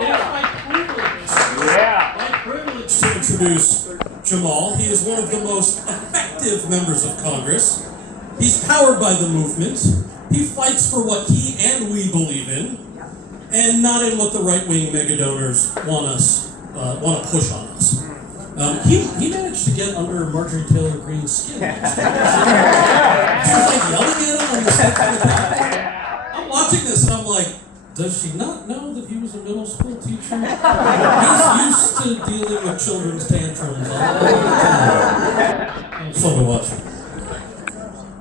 my privilege to introduce Jamaal. He is one of the most effective members of Congress. He's powered by the movement. He fights for what he and we believe in, and not in what the right-wing megadonors want to push on us. He managed to get under Marjorie Taylor Greene's skin. She was like yelling at him on the steps of the Capitol. I'm watching this and I'm like, does she not know that he was a middle school teacher? He's used to dealing with children's tantrums all the time. It was fun to watch.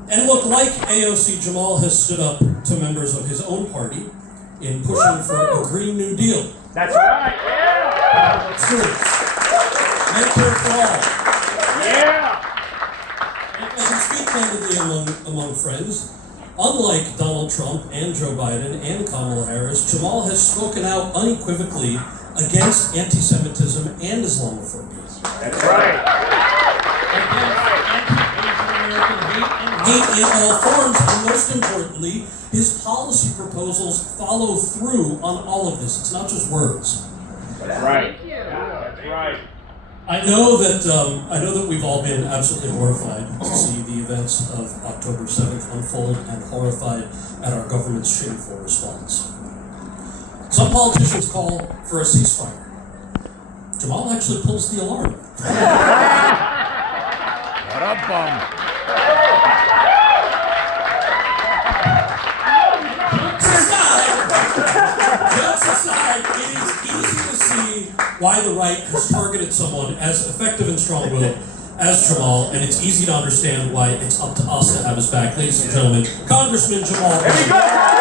And look, like AOC, Jamaal has stood up to members of his own party in pushing for a Green New Deal. That's right, yeah! Grassroots. Medicare for all. Yeah! And I can speak candidly among friends. Unlike Donald Trump and Joe Biden and Kamala Harris, Jamaal has spoken out unequivocally against anti-Semitism and Islamophobia. That's right. Hate in all forms, and most importantly, his policy proposals follow through on all of this. It's not just words. That's right. That's right. I know that we've all been absolutely horrified to see the events of October 7th unfold and horrified at our government's shameful response. Some politicians call for a ceasefire. Jamaal actually pulls the alarm. What a bum. Jokes aside, it is easy to see why the right has targeted someone as effective and strong-willed as Jamaal, and it's easy to understand why it's up to us to have his back. Ladies and gentlemen, Congressman Jamaal Bowman.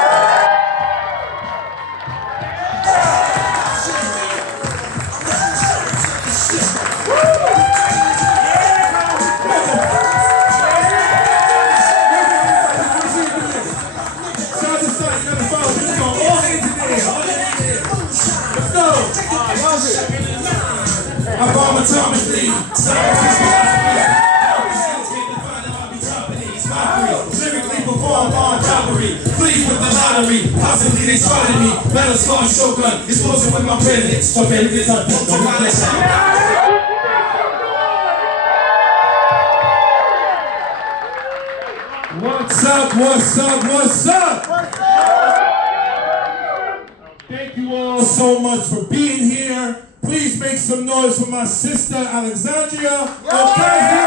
Atomically, lyrically perform on robbery, flee with the lottery, possibly they spotted me, battle scar shotgun, explosive with my presidents, for benefits on no violence. What's up, what's up, what's up? Thank you all so much for being here. Please make some noise for my sister, Alexandria Ocasio.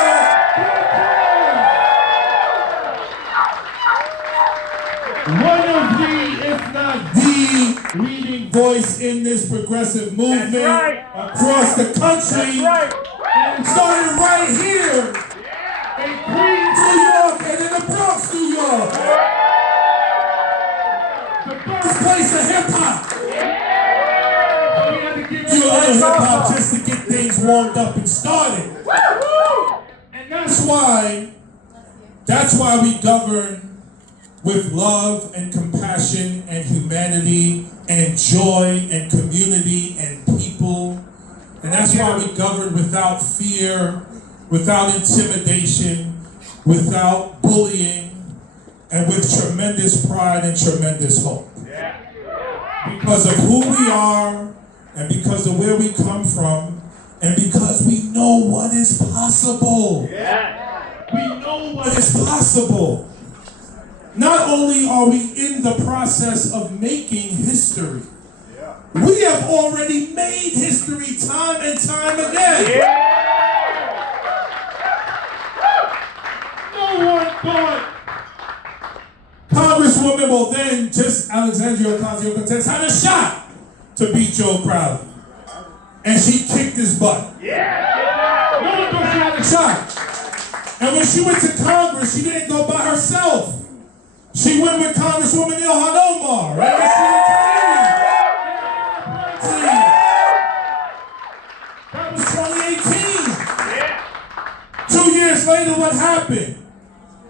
One of the, if not the, leading voice in this progressive movement across the country. And it started right here in Queens, New York, and in the Bronx, New York. The birthplace of hip-hop. You a little hip-hop just to get things warmed up and started. And that's why we govern with love and compassion and humanity and joy and community and people. And that's why we govern without fear, without intimidation, without bullying, and with tremendous pride and tremendous hope. Because of who we are, and because of where we come from, and because we know what is possible. We know what is possible. Not only are we in the process of making history, we have already made history time and time again. No one thought Congresswoman, well then just Alexandria Ocasio-Cortez had a shot to beat Joe Crowley. And she kicked his butt. No one thought she had a shot. And when she went to Congress, she didn't go by herself. She went with Congresswoman Ilhan Omar, right? That was 2018. 2 years later, what happened?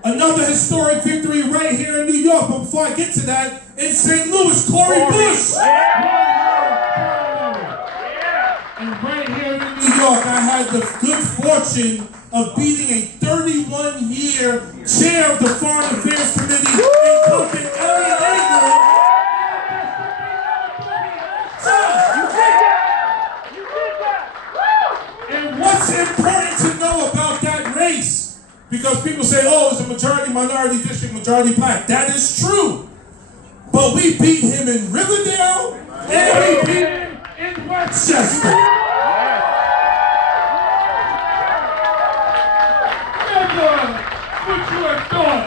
Another historic victory right here in New York. But before I get to that, in St. Louis, Cori Bush. And right here in New York, I had the good fortune of beating a 31-year chair of the Foreign Affairs Committee, incumbent Elliot England. Because people say, oh, it's a majority minority district, majority black. That is true. But we beat him in Riverdale and we beat him in Westchester. Never would you have thought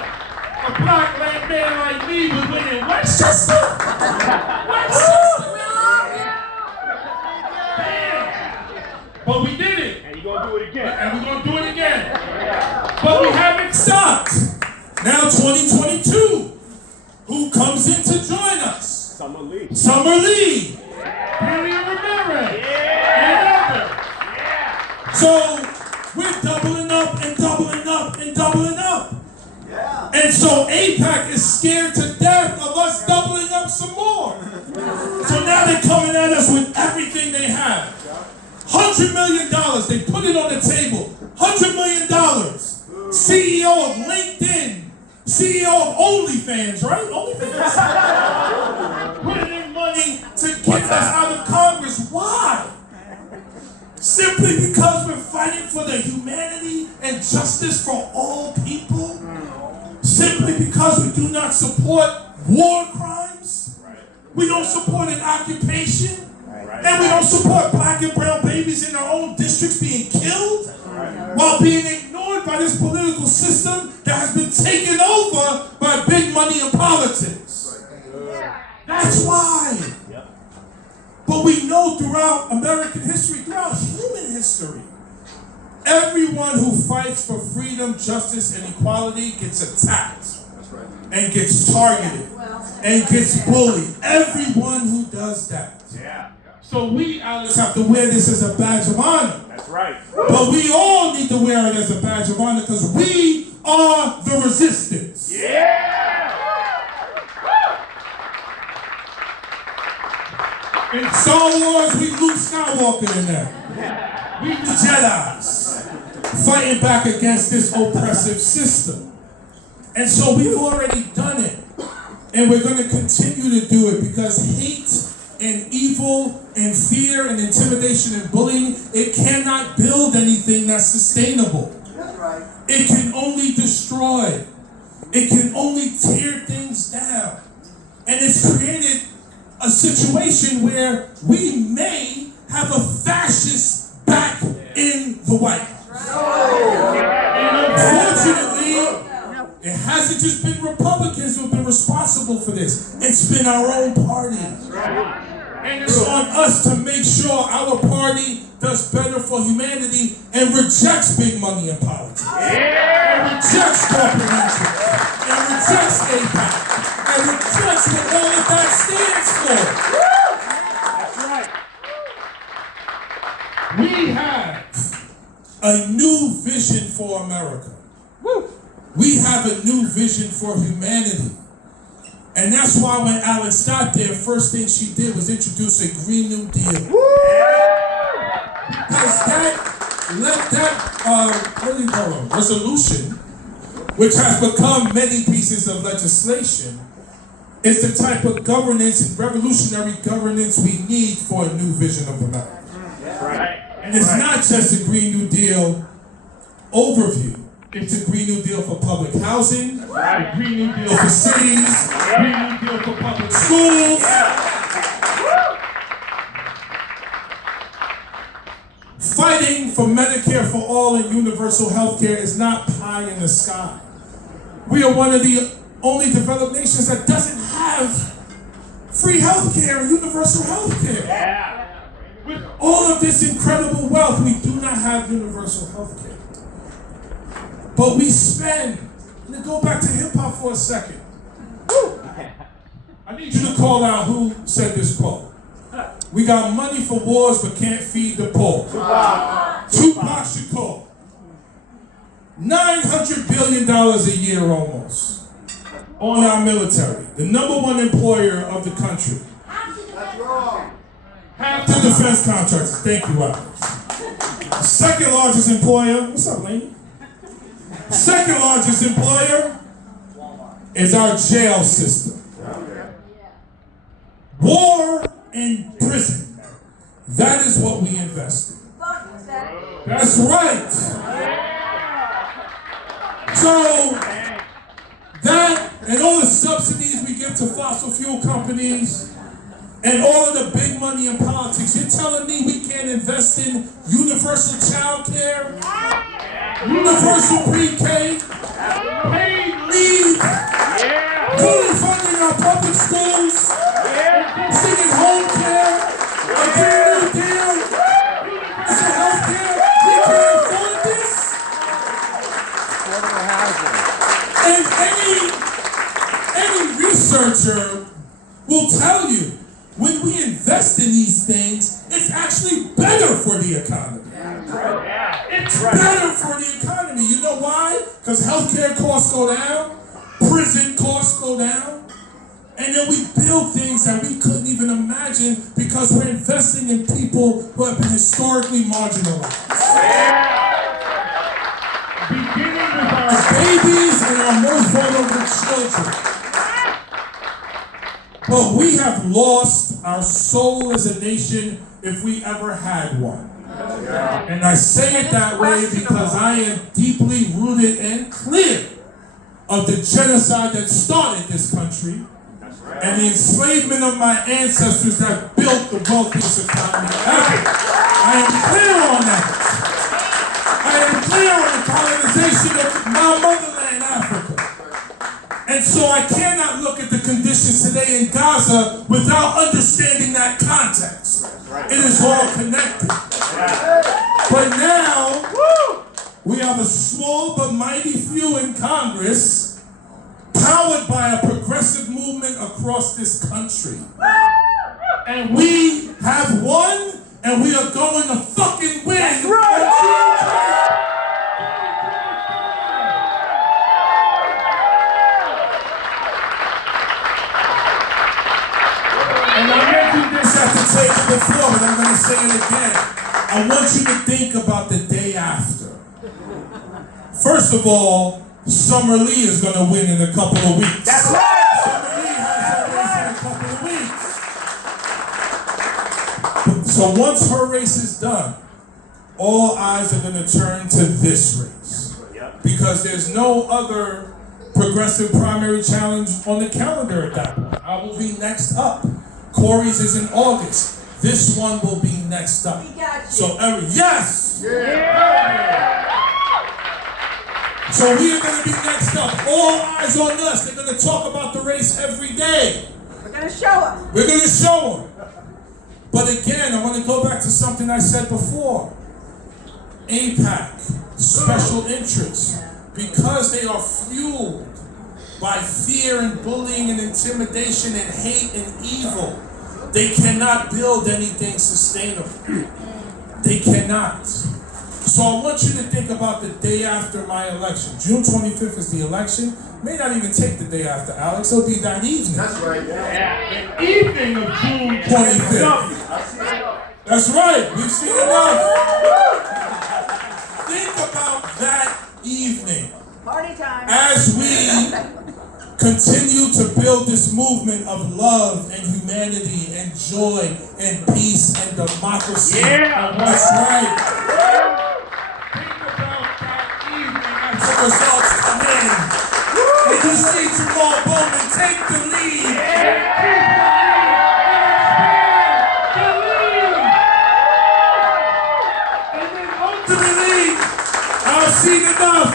a black man like me would win in Westchester? Westchester, man! But we did it. And you're going to do it again. And we're going to do it again. But we haven't stopped. Now 2022. Who comes in to join us? Summer Lee. Summer Lee. Period Ramirez. Yeah. So we're doubling up and doubling up and doubling up. Yeah. And so AIPAC is scared to death of us doubling up some more. So now they're coming at us with everything they have. $100 million. They put it on the table. $100 million. CEO of LinkedIn. CEO of OnlyFans, right? OnlyFans? Putting in money to get us out of Congress. Why? Simply because we're fighting for the humanity and justice for all people? Simply because we do not support war crimes? We don't support an occupation? And we don't support black and brown babies in their own districts being killed? While being ignored by this political system that has been taken over by big money and politics. That's why. But we know throughout American history, throughout human history, everyone who fights for freedom, justice, and equality gets attacked and gets targeted and gets bullied. Everyone who does that. So we, Alex, have to wear this as a badge of honor. That's right. But we all need to wear it as a badge of honor because we are the resistance. Yeah! In Star Wars, we Luke Skywalker in there. We the Jedis fighting back against this oppressive system. And so we've already done it. And we're going to continue to do it because hate and evil and fear and intimidation and bullying, it cannot build anything that's sustainable. That's right. It can only destroy. It can only tear things down. And it's created a situation where we may have a fascist back in the White House. And unfortunately, it hasn't just been Republicans who have been responsible for this. It's been our own party. And it's on us to make sure our party does better for humanity and rejects big money in politics. And rejects corporate interests. And rejects AIPAC. And rejects what all of that stands for. That's right. We have a new vision for America. We have a new vision for humanity. And that's why when Alex got there, first thing she did was introduce a Green New Deal. Because that resolution, which has become many pieces of legislation, is the type of governance and revolutionary governance we need for a new vision of America. And it's not just a Green New Deal overview. It's a Green New Deal for public housing, a Green New Deal for cities, a Green New Deal for public schools. Fighting for Medicare for all and universal health care is not pie in the sky. We are one of the only developed nations that doesn't have free health care and universal health care. With all of this incredible wealth, we do not have universal health care. But we spend, I'm gonna go back to hip hop for a second. I need you to call out who said this quote. We got money for wars but can't feed the poor. Tupac Shakur. $900 billion a year almost on our military. The #1 employer of the country. That's wrong. Half the defense contractors. Thank you, Alex. Second largest employer. What's up, lady? Second largest employer is our jail system. War and prison. That is what we invest in. That's right. So that and all the subsidies we give to fossil fuel companies and all of the big money in politics, you're telling me we can't invest in universal child care, universal pre-K, paid leave, fully funding our public schools, singing home care, a Green New Deal, universal health care. We can't afford this. And any researcher will tell you, when we invest in these things, it's actually better for the economy. It's better for the economy. You know why? Because healthcare costs go down, prison costs go down, and then we build things that we couldn't even imagine because we're investing in people who have been historically marginalized. Beginning with our babies and our most vulnerable children. But we have lost our soul as a nation if we ever had one. And I say it that way because I am deeply rooted and clear of the genocide that started this country and the enslavement of my ancestors that built the wealthiest economy ever. I am clear on that. I am clear on the colonization of my motherland, Africa. And so I cannot look at the conditions today in Gaza without understanding that context. It is all connected. But now, we have a small but mighty few in Congress, powered by a progressive movement across this country. And we have won, and we are going to fucking win. That's right. And I mentioned this at the table before, but I'm going to say it again. I want you to think about the day after. First of all, Summer Lee is going to win in a couple of weeks. That's right! Summer Lee has her race in a couple of weeks. So once her race is done, all eyes are going to turn to this race. Because there's no other progressive primary challenge on the calendar at that point. I will be next up. Corey's is in August. This one will be next up. So yes! So we are going to be next up. All eyes on us. They're going to talk about the race every day. We're going to show them. We're going to show them. But again, I want to go back to something I said before. AIPAC, special interests, because they are fueled by fear and bullying and intimidation and hate and evil, they cannot build anything sustainable. They cannot. So I want you to think about the day after my election. June 25th is the election. May not even take the day after, Alex. It'll be that evening. That's right. The evening of June 25th. That's right. We've seen enough. Think about that evening. Party time. As we continue to build this movement of love and humanity and joy and peace and democracy. That's right. Think about that evening as the results come in. And you see Jamaal Bowman take the lead. Keep the lead. And then ultimately, I've seen enough.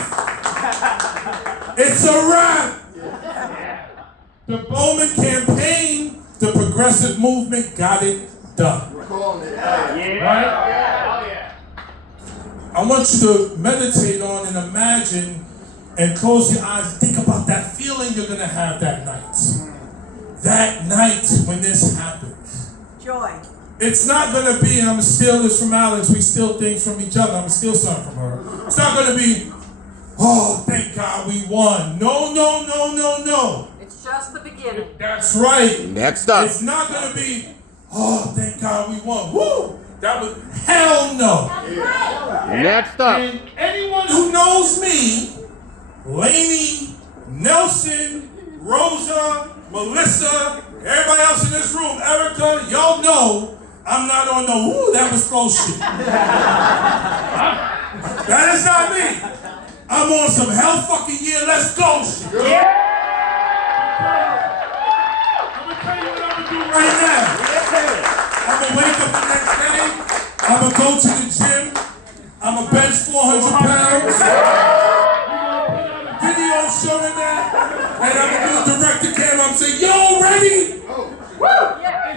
It's a wrap. The Bowman campaign, the progressive movement got it done. Right? I want you to meditate on and imagine and close your eyes. Think about that feeling you're going to have that night. That night when this happens. Joy. It's not going to be, I'm going to steal this from Alex, we steal things from each other, I'm going to steal something from her. It's not going to be, oh, thank God we won. No. It's just the beginning. That's right. Next up. It's not going to be, oh, thank God we won. Woo! That was, hell no. Next up. And anyone who knows me, Lainey, Nelson, Rosa, Melissa, everybody else in this room, Erica, y'all know I'm not on no, that was close shit. That is not me. I'm on some hell fucking yeah, let's go shit. I'm gonna tell you what I'm gonna do Right now. I'm gonna wake up the next day. I'm gonna go to the gym. I'm gonna bench 400 pounds. Video showing that. And I'm gonna do a direct to camera. I'm saying, yo, ready?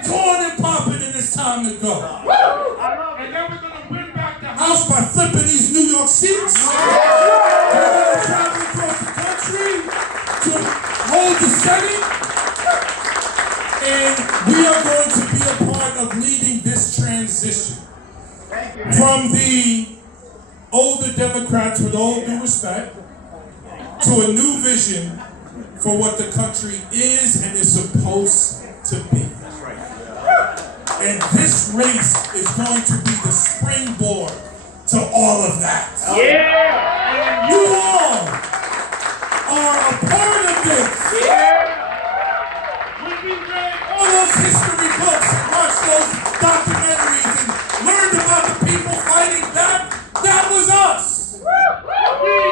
Torn and popping, and it's time to go. and then we're gonna win back the house. House by flipping these New York seats. We're gonna travel across the country to hold the Senate. And we are going to be a part of leading this transition. From the older Democrats, with all due respect, to a new vision for what the country is and is supposed to be. And this race is going to be the springboard to all of that. Yeah! You all are a part of this. We be ready. All those history books and watch those documentaries and learned about the people fighting back. That was us. We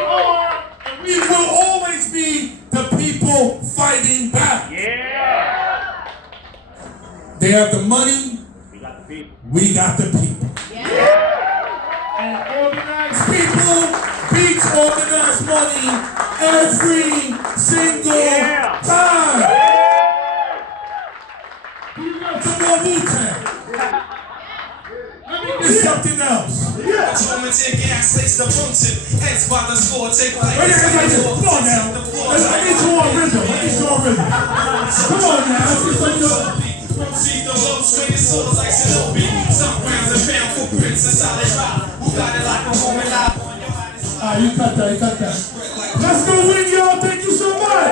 are, and We will always be the people fighting back. yeah! They have the money. We got the people. We got the people. And organized. People beats organized money every single time. Come on, Wu-Tang. It's something else. Come on now. I need you on rhythm. Come on now. Let's get some of you cut that. Let's go win, y'all. Thank you so much.